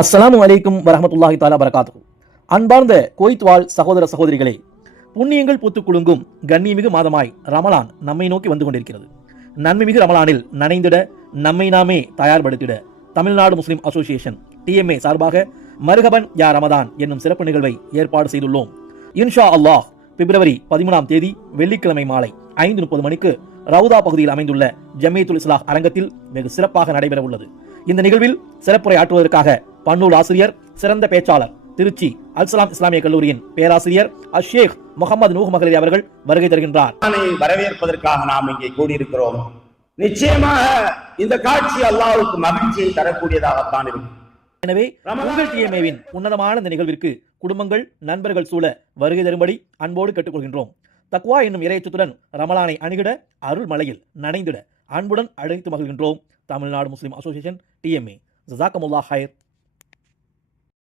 அஸ்ஸலாமு அலைக்கும் வரஹ்மத்துல்லாஹி தஆலா பரகாத்துஹு. அன்பார்ந்த குவைத் வாழ் சகோதர சகோதரிகளே, புண்ணியங்கள் பூத்து குலுங்கும் கண்ணியமிகு மாதமாய் ரமலான் நம்மை நோக்கி வந்து கொண்டிருக்கிறது. நன்மைமிகு ரமலானில் நனைந்திட நம்மை நாமே தயார்படுத்திட தமிழ்நாடு முஸ்லிம் அசோசியேஷன் TMA சார்பாக மர்ஹபன் யா ரமதான் என்னும் சிறப்பு நிகழ்வை ஏற்பாடு செய்துள்ளோம். இன்ஷா அல்லாஹ் பிப்ரவரி 13ஆம் தேதி வெள்ளிக்கிழமை மாலை 5:30 மணிக்கு ரவுதா பகுதியில் அமைந்துள்ள ஜமீயத்துல் இஸ்லாஹ் அரங்கத்தில் வெகு சிறப்பாக நடைபெற உள்ளது. இந்த நிகழ்வில் சிறப்புரை ஆற்றுவதற்காக பன்னூல் ஆசிரியர், சிறந்த பேச்சாளர், திருச்சி அல்சலாம் இஸ்லாமிய கல்லூரியின் பேராசிரியர் ஷேக் முகமது நூஹ் மஹ்லி அவர்கள் வருகை தருகின்றார். வரவேற்பதற்காக நாம் இங்கே கூடியிருக்கிறோம். நிச்சயமாக இந்த காட்சி அல்லாஹ்வுக்கு மகிழ்ச்சியை தரக்கூடியதாகத்தான் இருக்கும். எனவே உங்கள் TMAவின் உன்னதமான இந்த நிகழ்விற்கு குடும்பங்கள், நண்பர்கள் சூழ வருகை தரும்படி அன்போடு கேட்டுக்கொள்கின்றோம். தக்வா என்னும் இறையச்சத்துடன் ரமலானை அணுகிட, அருள் மலையில் நனைந்திட அன்புடன் அழைத்து மகிழ்கின்றோம். தமிழ்நாடு முஸ்லிம் அசோசியேஷன் TMA. ஜஸாக்கமுல்லாஹ் ஹைர்.